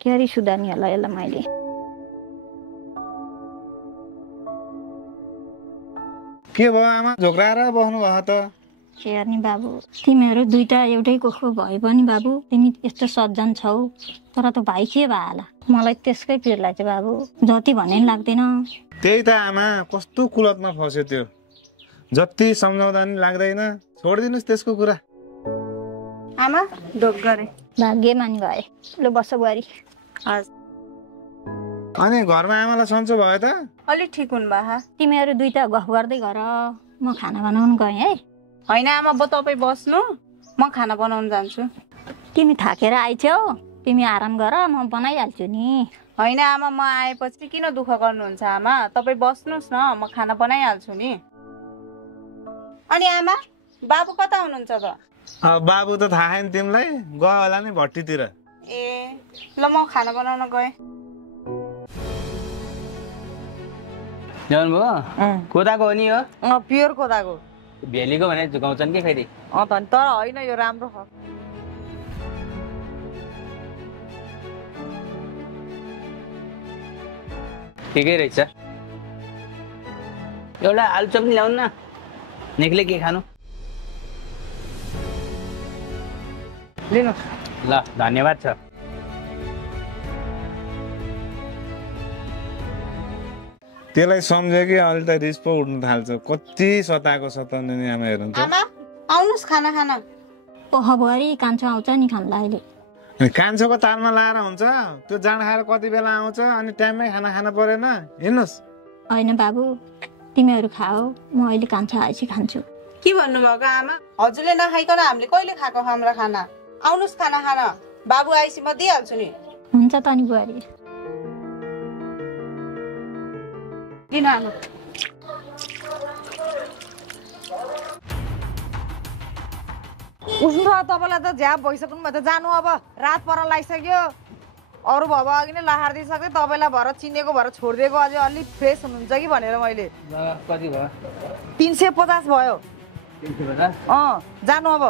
क्यारी सुधार्ने होला यसलाई मैले। के भयो आमा झोक्राएर बस्नु भयो त? हेर्ने बाबु, तिमीहरू दुईटा एउटै कोखको भए पनि बाबु तिमी यस्तो सज्जन छौ, तर त भाइ के भयो होला? मलाई त्यसकै पिर लाग्छ बाबु, जति भने नि लाग्दैन। त्यही त आमा, कस्तो कुलतमा फस्यो त्यो। जति सम्झाउँदा नि लाग्दैन। छोडिदिनुहोस् त्यसको कुरा। आमा ढोक गरे। भाग्यमानी भए। ल बस बुहारी। अनि घरमा आमालाई सन्चो भयो त? अलि ठिक हुनु भयो। तिमीहरू दुईटा गफ गर्दै गर, म खाना बनाउनु गएँ है। होइन आमा, तपाईँ बस्नु, म खाना बनाउनु जान्छु। तिमी थाकेर आइछौ, तिमी आराम गर, म बनाइहाल्छु नि। होइन आमा, म आएपछि किन दुःख गर्नुहुन्छ आमा? तपाईँ बस्नुहोस् न, म खाना बनाइहाल्छु नि। अनि आमा, बाबु कता हुनुहुन्छ त? बाबु त थाहा छैन तिमीलाई, गयो होला नि भट्टीतिर। ए ल, म खाना बनाउन गएँ। कोदाको हो नि हो? प्योर कोदाको। भेलीको भने झुकाउँछन् कि फेरि? तर होइन, यो राम्रो हो। ठिकै रहेछ। एउटा आलुचप नि ल्याउनु न, निक्ले के खानु? लिनु। ल धन्यवाद छ। त्यसलाई सम्झ्यो कि अहिले त रिस पो उठ्नु थाल्छ। कति सताएको सताउने नि आमा हेर्नु त। आमा आउनुहोस् खाना खान। ओह बुहारी, कान्छो आउँछ नि खामला अहिले। कान्छोको तालमा लाएर हुन्छ? त्यो जाँड खाएर कति बेला आउँछ, अनि टाइममै खाना खान परेन? हिँड्नुहोस्। होइन बाबु, तिमीहरू खाऊ, म अहिले कान्छो आएपछि खान्छु। के भन्नुभएको आमा? हजुरले नखाइकन हामीले कहिले खाएको हाम्रो खाना? आउनुहोस् खाना खान, बाबु आएपछि म दिइहाल्छु नि। हुन्छ त नि बुहारी। किन आमा? उठ्नु त, तपाईँलाई त झ्याप भइसक्नु भयो त, जानु अब। रात पर लागिसक्यो, अरू भए अघि नै लहार दिइसक्यो। तपाईँलाई भएर चिनेको भएर छोडिदिएको, अझै अलिक फ्रेस हुनुहुन्छ कि भनेर मैले। कति भयो? 350 भयो। 350? जानु अब।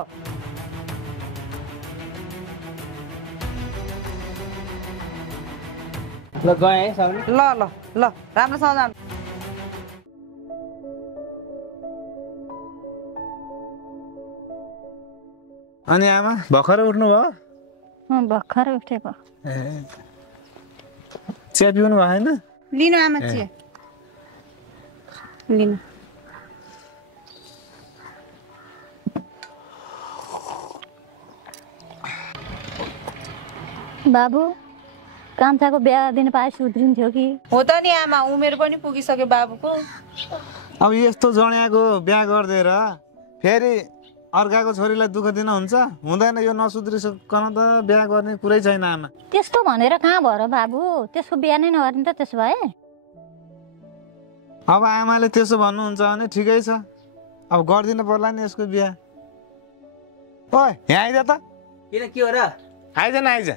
ल गएँ है सबैले। ल ल ल, राम्रोसँग जानु। अनि आमा भर्खर उठ्नु भयो? भर्खर उठेको। चिया पिउनु भएन? लिनु आमा चिया। लिनु। बाबु, कान्छाको बिहा दिन पाए सुध्रिन्थ्यो कि? हो त नि आमा, उमेर पनि पुगिसक्यो बाबुको। अब यस्तो जण्याको बिहा गरिदिएर फेरि अर्काको छोरीलाई दुःख दिन हुन्छ? हुँदैन। यो नसुध्रिसकन त बिहा गर्ने कुरै छैन आमा। त्यस्तो भनेर कहाँ भएर बाबु, त्यसको बिहा नै नगर्ने त त्यसो भए? अब आमाले त्यसो भन्नुहुन्छ भने ठिकै छ, अब गरिदिनु पर्ला नि यसको बिहा। ओइ यहाँ आइज त। किन, के हो र? आइज न, आइज।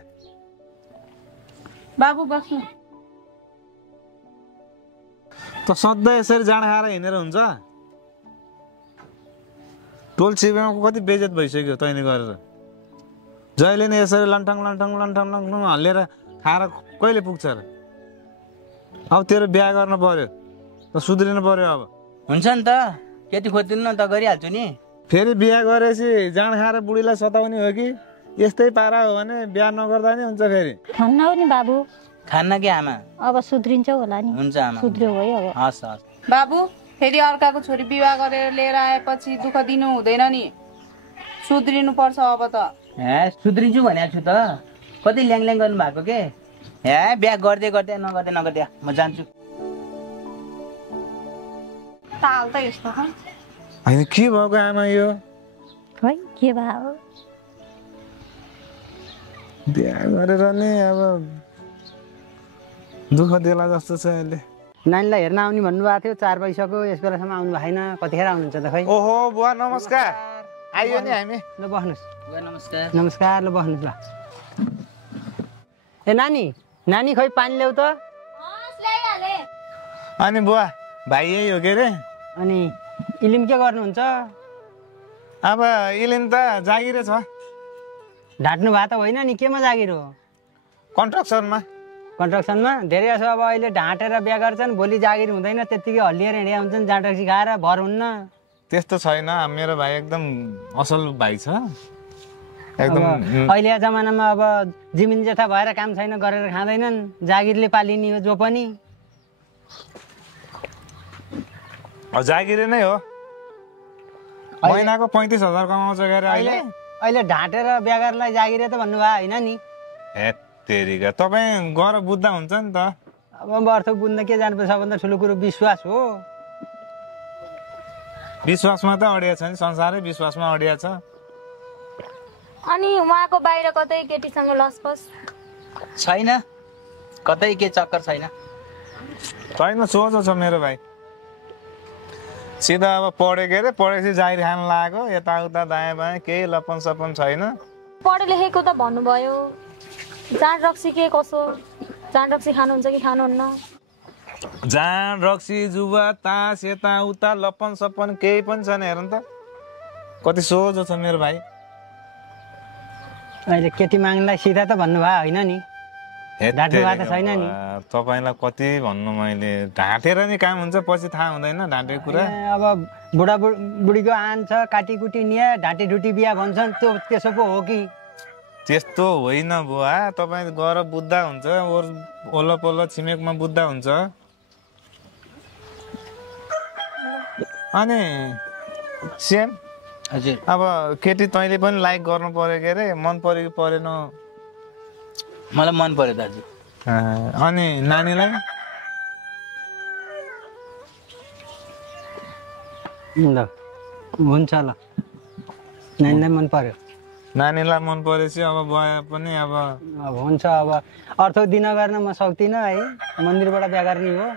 बाबु बस्नु। त सधैँ यसरी जाँड खाएर हिँडेर हुन्छ? टोल छिमेकीको कति बेइज्जत भइसक्यो तैँले गरेर। जहिले नै यसरी लन्ठङ लन्ठङ लन्ठङ लन्ठङ हल्लिएर खाएर कहिले पुग्छ र? अब तेरो बिहा गर्न पर्यो त, सुध्रिनु पर्यो अब। हुन्छ नि त, त्यति खोजिदिनु न त, गरिहाल्छु नि। फेरि बिहा गरेपछि जाँड खाएर बुढीलाई सताउने हो कि? यस्तै पारा हो भने बिहा नगर्दा नि हुन्छ फेरि। खान्न हो नि बाबु। खान्न कि आमा? अब सुध्रिन्छौ होला नि। हुन्छ आमा। सुध्रियो भयो अब। हस् हस्। बाबु, फेरि अर्काको छोरी विवाह गरेर लिएर आएपछि दुःख दिनु हुँदैन नि, सुध्रिनु पर्छ अब त। सुध्रिन्छु भनिहाल्छु त, कति ल्याङ गर्नु भएको के? बिहा गर्दै गर्दै नगर्दै नगर्दै म जान्छु। ताल त यस्तो छ। होइन के भएको आमा यो? खै के भयो? बिहा गरेर नि अब दुःख देला जस्तो छ यसले। नानीलाई हेर्न आउने भन्नुभएको थियो, 4 बजिसक्यो, यस बेलासम्म आउनु भएन। कतिखेर आउनुहुन्छ त खै? ओहो बुवा नमस्कार। आइयो नि हामी। ल बस्नुहोस्। बुवा नमस्कार। नमस्कार। ल बस्नुहोस्। ल ए नानी, नानी खै पानी ल्याऊ त। अनि बुवा भाइ यही हो के रे? अनि इलिम के गर्नुहुन्छ? अब इलिम त जागिरै छ। ढाट्नु भएको त होइन नि, केमा जागिर हो? कन्स्ट्रक्सनमा कन्स्ट्रक्सनमा धेरै जसो अब अहिले ढाँटेर बिहा गर्छन्, भोलि जागिर हुँदैन, त्यत्तिकै हल्लिएर हिँडेका हुन्छन्, जाँड रक्सी खाएर भर हुन्न। त्यस्तो छैन। मेरो भाइ एकदम असल भाइ छ एकदम। अहिले जमानामा अब जिमिन जेठा भएर काम छैन, गरेर खाँदैनन्, जागिरले पालिने हो जो पनि। जागिरे नै हो। महिनाको 35,000 कमाउँछ गएर अहिले ढाँटेर बिहा गर्नलाई जागिरे त भन्नुभयो होइन नि? तेरिका तपाईँ गएर बुझ्दा हुन्छ नि त। अब अर्थ बुझ्न के जानुपर्छ? सबभन्दा ठुलो कुरो विश्वास हो। विश्वासमा त अडिया छ नि, संसारै विश्वासमा अडिया छ। अनि उहाँको बाहिर कतै केटीसँग लसपस छैन, कतै के चक्कर छैन। छैन, सोझो छ मेरो भाइ। सिधा अब पढेको अरे, पढेपछि जागिर खान लागेको, यताउता दायाँ बायाँ केही लपन सपन छैन। पढे लेखेको त भन्नुभयो, जाँड रक्सी के कसो, जाँड रक्सी खानुहुन्छ कि खानुहुन्न? जाँड रक्सी जुवा तास यताउता लपन सपन केही पनि छैन। हेर त कति सोझो छ मेरो भाइ। अहिले केटी माग्नलाई सिधा त भन्नुभयो होइन नि? ढाँट्नु भएको त छैन नि? तपाईँलाई कति भन्नु मैले, ढाँटेर नि काम हुन्छ, पछि थाहा हुँदैन ढाँटेको कुरा। अब बुढीको आन छ, काटीकुटी निया, ढाँटी ढुटी बिहा भन्छन्, त्यसो पो हो कि? त्यस्तो होइन बुवा, तपाईँ गएर बुझ्दा हुन्छ, ओल्लो पल्लो छिमेकमा बुझ्दा हुन्छ। अनि सेम हजुर, अब केटी तैँले पनि लाइक गर्नु पर्यो के अरे, मन पर्यो कि परेन? मलाई मन पर्यो दाजु। अनि नानीलाई? ल हुन्छ, ल नानीलाई मन पर्यो। नानीलाई मन परेपछि अब बुवा पनि अब हुन्छ। अब अर्थ दिन गर्न म सक्दिनँ है, मन्दिरबाट बिहा गर्ने हो।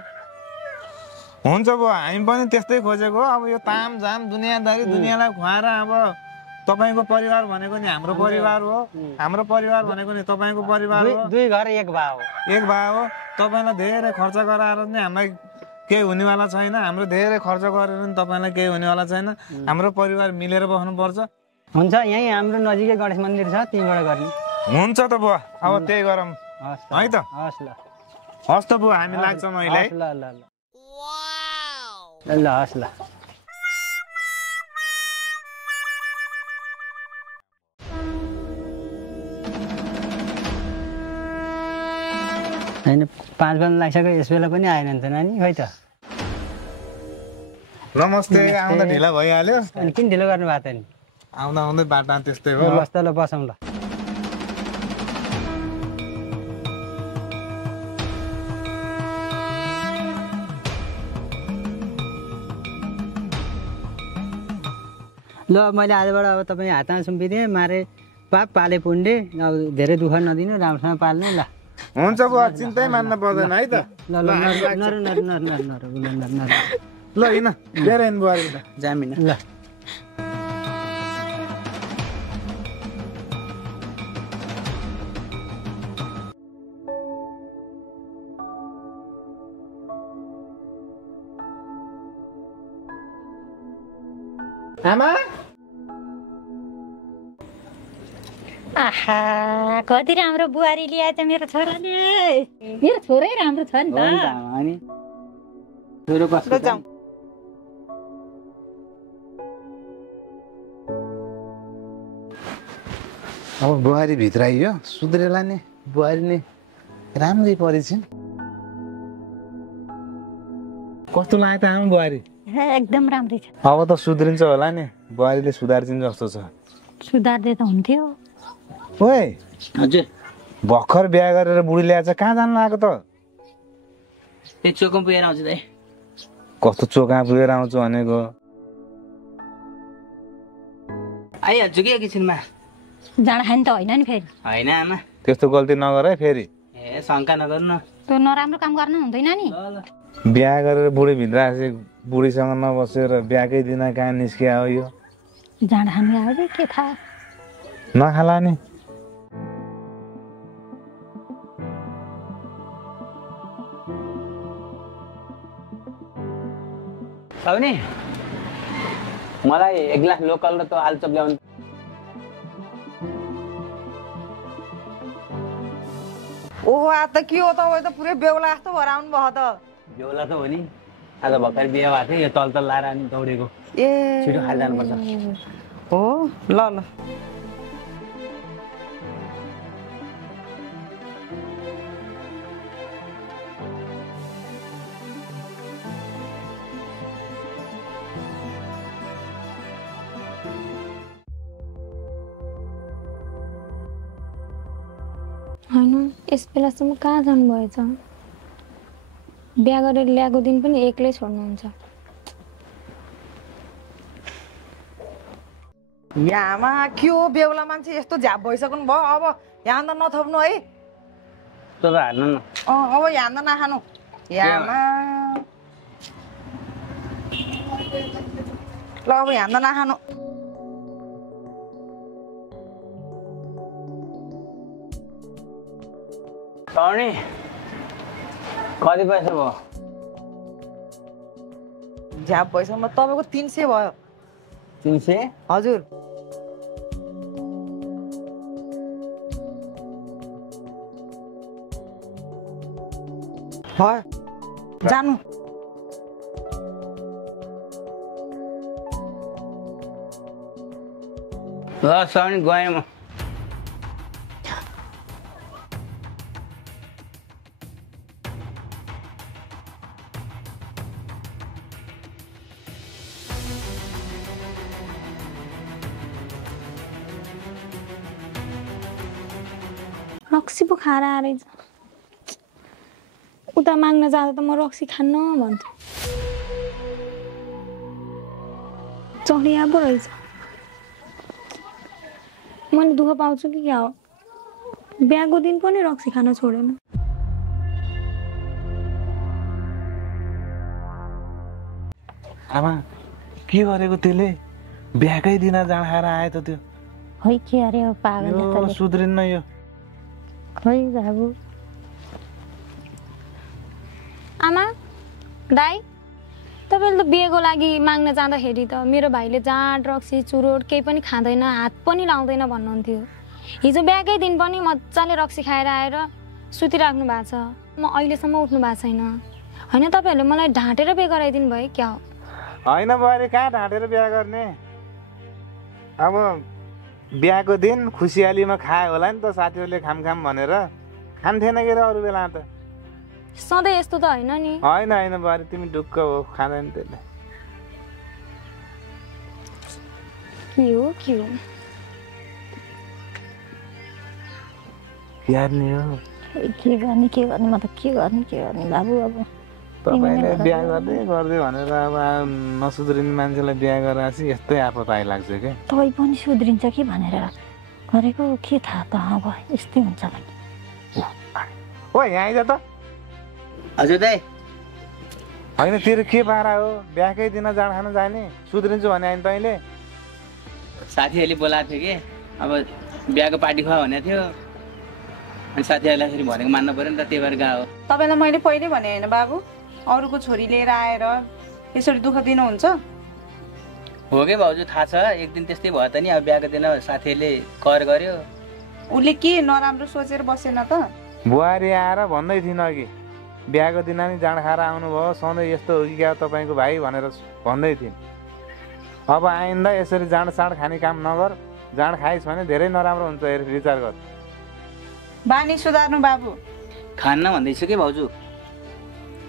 हुन्छ बुवा, हामी पनि त्यस्तै खोजेको। अब यो तामझाम दुनियाँदारी दुनियाँलाई खुवाएर अब तपाईँको परिवार भनेको नि हाम्रो परिवार हो, हाम्रो परिवार भनेको नि तपाईँको परिवार हो। दुई घर एक भा हो। एक भा हो। तपाईँलाई धेरै खर्च गराएर नि हामीलाई केही हुनेवाला छैन, हाम्रो धेरै खर्च गरेर नि तपाईँलाई केही हुनेवाला छैन। हाम्रो परिवार मिलेर बस्नुपर्छ। हुन्छ, यहीँ हाम्रो नजिकै गणेश मन्दिर छ, त्यहीँबाट गर्ने। हुन्छ त बुवा, अब त्यही गरौँ है त। हस् ल, हस् त बुवा, हामी लाग्छौँ अहिले। ल ल ल ल, हस् ल। होइन, 5 बजी लागिसक्यो, यस बेला पनि आएन नि त नानी, खै त? नमस्ते। आउँदा ढिला भइहाल्यो। अनि किन ढिलो गर्नु भएको त नि? आउँदा आउँदै बाटो त्यस्तै हो। बस्छ, ल बसौँ ल। ल मैले आजबाट अब तपाईँ हातमा सुम्पिदिएँ, मारे पाप पाले पुण्डे, अब धेरै दुःख नदिनु, राम्रोसँग पाल्नु ल। हुन्छ बुवा, चिन्तै मान्न पर्दैन है त। ल ल, नरु नरु नरु नरु नरु नरु नरु। ल हिँड, धेरै हिँड्नु बुहारी त। जामिन ल आमा, आहा कति राम्रो बुहारी ल्याएछ मेरो छोराले। मेरो छोरै राम्रो छ नि त। अनि छोरो कस्तो छ? अब बुहारी भित्र आइयो, सुध्रेला नि बुहारी नै राम्रै परिछन्। कस्तो लाग्यो त आमा बुहारी? एकदम राम्रै छ। अब त सुध्रिन्छ होला नि, बुहारीले सुधार्छिन् जस्तो छ। सुधार्दै त हुन्थ्यो। ओए हजुर, भर्खर बिहा गरेर बुढी ल्याएछ, कहाँ जानु लागेको त? त्यो चोकमा पुगेर आउँछु दाइ। कस्तो चोकमा पुगेर आउँछु भनेको? आइहाल्छु कि एकैछिनमा। जाँड खाने त होइन नि फेरि? होइन आमा, त्यस्तो गल्ती नगर है फेरि। ए शङ्का नगर्नु न। त्यो नराम्रो काम गर्नु हुँदैन नि। बिहा गरेर बुढी भित्र आएपछि बुढीसँग नबसेर बिहाकै दिन कहाँ निस्किया हो यो? जाँड खानु आयो के थाहा? नखाला नि। पाउने मलाई 1 ग्लास लोकल र त्यो आलुचप ल्याउनु। ओहो आज त के हो तपाईँ त पुरै बेहुला जस्तो भएर आउनु भयो त बेहुला त हो नि आज भर्खर बिहे भएको थियो यो तल लाएर अनि दौडेको ए छिटो खाली जानुपर्छ हो ल ल होइन यस बेलासम्म कहाँ जानुभएछ बिहा गरेर ल्याएको दिन पनि एक्लै छोड्नुहुन्छ यहाँमा के हो बेहुला मान्छे यस्तो झ्याप भइसक्नु भयो अब यहाँ त नथप्नु है तर हाल्नु न अब यहाँ त नखानु यहाँमा ल अब यहाँ त नखानु सौनी कति पैसा भयो झ्याप भइसक्नु तपाईँको 300 भयो 300 हजुर जानु ल सौनी गएँ म रक्सी पो खाएर आएर उता माग्न जाँदा त म रक्सी खान्न भन्छु चढिया पो रहेछ मैले दुःख पाउँछु कि क्या हो बिहाको दिन पनि रक्सी खान छोडेन आमा के गरेको त्यसले बिहाकै दिन जाँड खाएर आयो त त्यो खै के अरे पागल यो सुध्रिन्न यो खै बाबु आमा दाइ तपाईँले त बिहेको लागि माग्न जाँदाखेरि त मेरो भाइले जाँड रक्सी चुरोट केही पनि खाँदैन हात पनि लाउँदैन भन्नुहुन्थ्यो हिजो बिहाकै दिन पनि मजाले रक्सी खाएर आएर सुतिराख्नु भएको छ म अहिलेसम्म उठ्नु भएको छैन होइन तपाईँहरूले मलाई ढाँटेर बिहे गराइदिनु भयो क्या हो होइन बुहारी कहाँ ढाँटेर बिहा गर्ने अब बिहाको दिन खुसियालीमा खायो होला नि त साथीहरूले खाम भनेर खान्थेन के अरू बेला त सधैँ यस्तो त होइन नि होइन बुहारी तिमी ढुक्क हो खाँदैन त्यसले के हो यार नि हो के गर्ने म त के गर्ने बाबु अब तपाईँले बिहा गर्दै भनेर अब नसुध्रिने मान्छेलाई बिहा गरेपछि यस्तै आपत आइलाग्छ क्या तपाईँ पनि सुध्रिन्छ कि भनेर गरेको के थाहा त अब यस्तै हुन्छ भने ओ यहाँ आइज त हजुर दाइ होइन तेरो के पारा हो बिहाकै दिन जाँड खान जाने सुध्रिन्छु भने आइन तैँले साथीहरूले बोलाएको थियो कि अब बिहाको पार्टी खुवा भनेको थियो अनि साथीहरूलाई फेरि भनेको मान्नु पऱ्यो नि त त्यही भएर गएको तपाईँलाई मैले पहिले भने होइन बाबु अरूको छोरी लिएर आएर यसरी दुःख दिनुहुन्छ हो कि भाउजू थाहा छ एक दिन त्यस्तै भयो त नि अब बिहाको दिन साथीहरूले कर गर्यो उसले के नराम्रो सोचेर बसेन त बुहारी आएर भन्दै थिइनँ अघि बिहाको दिन नि जाँड खाएर आउनुभयो सधैँ यस्तो हो कि क्या तपाईँको भाइ भनेर भन्दै थिइन् अब आइन्दा यसरी जाँड साँड खाने काम नगर जाँड खाइस् भने धेरै नराम्रो हुन्छ हेर विचार गर बानी सुधार्नु बाबु खान्न भन्दैछु कि भाउजू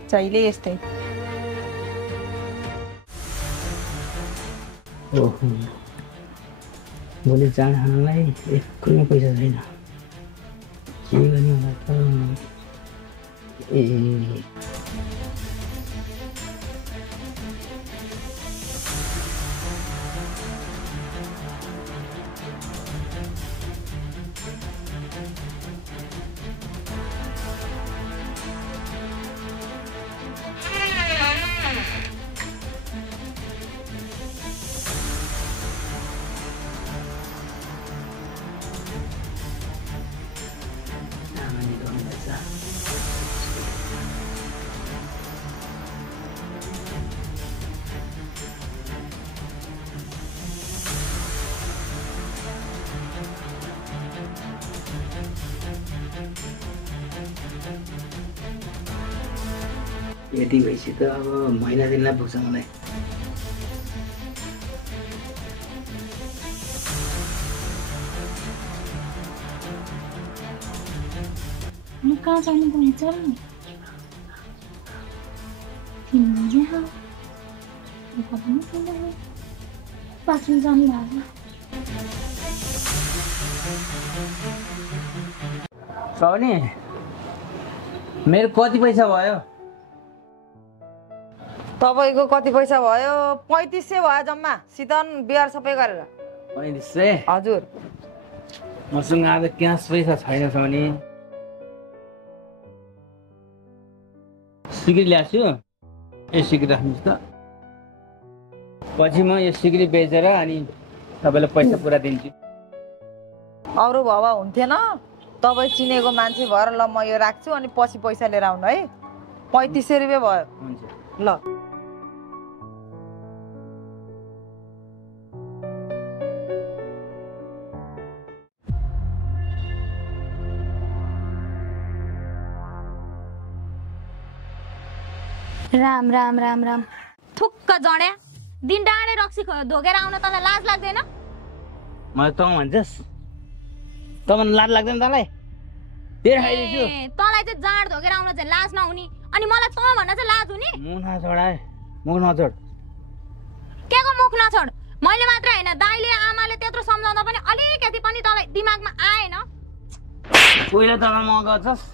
जहिले यस्तै भोलि जाँड खानलाई एक पनि पैसा छैन के गर्ने होला त ए यति भएपछि त अब महिना दिनलाई पुग्छ मलाई। कहाँ जानु भन्छ पाछुन जानु भएको सौनी मेरो कति पैसा भयो? तपाईँको कति पैसा भयो? 3500 भयो जम्मा सितन बिहार सबै गरेर। 3500? हजुर। मसँग आज क्यास पैसा छैन सौनी। सिक्री ल्याएको छु, यो सिक्री राख्नुहोस् त। पछि म यो सिक्री बेचेर अनि तपाईँलाई पैसा पुरा दिन्छु। अरू भवा हुन्थेन, तपाईँ चिनेको मान्छे भएर ल म यो राख्छु अनि पछि पैसा लिएर आउनु है। 3500 रुपियाँ भयो। हुन्छ ल राम राम राम राम थुक्क जड्या दिन डाँडे रक्सी धोकेर आउन तँलाई लाज लाग्दैन? मलाई तँ भन्छस्? तँलाई लाज लाग्दैन तँलाई? तेरो खाइदिन्छु। तँलाई चाहिँ जाँड धोकेर आउन चाहिँ लाज नहुने अनि मलाई तँ भन्न चाहिँ लाज हुने? मुख नछोडाए, मुख नछोड। के को मुख नछोड? मैले मात्र हैन, दाइले आमाले त्यत्रो सम्झाउँदा पनि अलिकति पनि तँलाई दिमागमा आएन? पहिला तँलाई म गर्छस्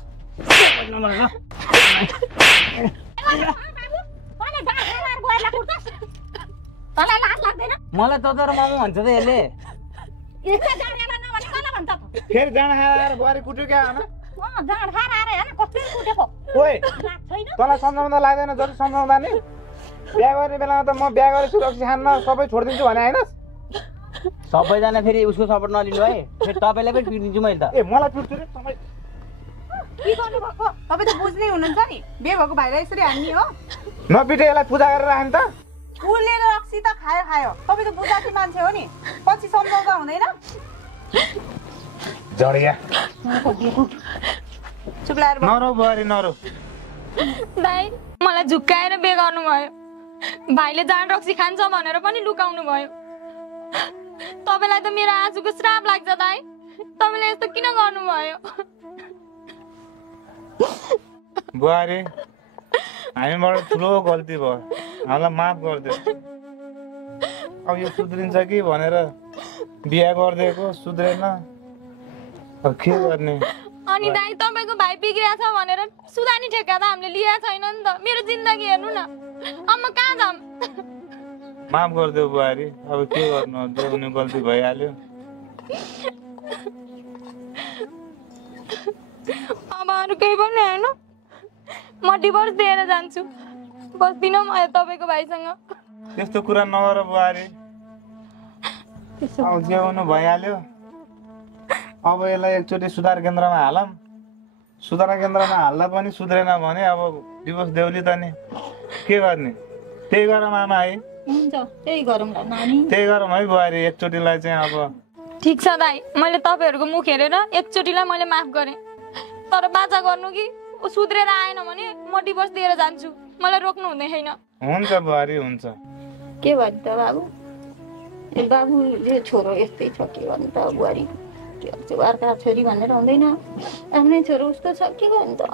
तँलाई लाज लाग्दैन? मलाई त तर मामु भन्छ त यसले। फेरि जाँड खाएर बुहारी कुट्यो क्या होइन? ओए तँलाई सम्झाउँदा लाग्दैन? जति सम्झाउँदा नि बिहा गर्ने बेलामा त म बिहा गरेर सुरक्षा खान्न सबै छोडिदिन्छु भने होइन? सबैजना फेरि उसको सपोर्ट नलिनु है, फेरि तपाईँलाई पनि पिटिदिन्छु मैले त। ए मलाई पिट्छु रे तपाईँ? के गर्नु भएको? तपाईँ त बुझ्नै हुनुहुन्छ नि, बिहे भएको भाइलाई यसरी हान्ने हो? नपिटे यसलाई पूजा गरेर राख्नु त। उसले रक्सी त खायो, तपाईँ त बुझाकी मान्छे हो नि, पछि सम्झाउँदा हुँदैन? जडिया चुप लाएर नरौ बुहारी नरौ। दाइ मलाई झुक्काएर बिहे गर्नुभयो, भाइले जाँड रक्सी खान्छ भनेर पनि लुकाउनु भयो। तपाईँलाई त मेरो आजको श्राप लाग्छ दाइ, तपाईँले यस्तो किन गर्नुभयो? बुहारी हामीबाट ठुलो गल्ती भयो, हामीलाई माफ गरिदियो। अब यो सुध्रिन्छ कि भनेर बिहा गरिदिएको, सुध्रेन, अब के गर्ने? अनि दाइ तपाईँको भाइ बिग्रिया छ भनेर सुधानी ठेक्का त हामीले लिएको छैन नि त। मेरो जिन्दगी हेर्नु न, अब म कहाँ जाम? माफ गरिदियो बुहारी, अब के गर्नु, जो हुने गल्ती भइहाल्यो। अब अरू केही पनि होइन, म डिभोर्स दिएर जान्छु, बस्दिनँ म तपाईँको भाइसँग। त्यस्तो कुरा नगर बुहारी, अब जे हुनु भइहाल्यो। अब यसलाई एकचोटि सुधार केन्द्रमा हालौँ, सुधार केन्द्रमा हाल्दा पनि सुध्रेन भने अब डिभोर्स देउली त नि, के गर्ने? त्यही गरौँ आमा है, हुन्छ त्यही गरौँ ल नानी, त्यही गरौँ है बुहारी। एकचोटिलाई चाहिँ अब ठिक छ दाइ, मैले तपाईँहरूको मुख हेरेर एकचोटिलाई मैले माफ गरेँ, तर बाचा गर्नु कि ऊ सुध्रेर आएन भने म डिभोर्स दिएर जान्छु, मलाई रोक्नु हुँदैन छैन। हुन्छ बुहारी हुन्छ। के भन्नु त बाबु? ए बाबुले छोरो यस्तै छ, के भन्नु त बुहारी? के भन्छ अर्का छोरी भनेर हुँदैन, आफ्नै छोरो उसको छ, के गर्नु त?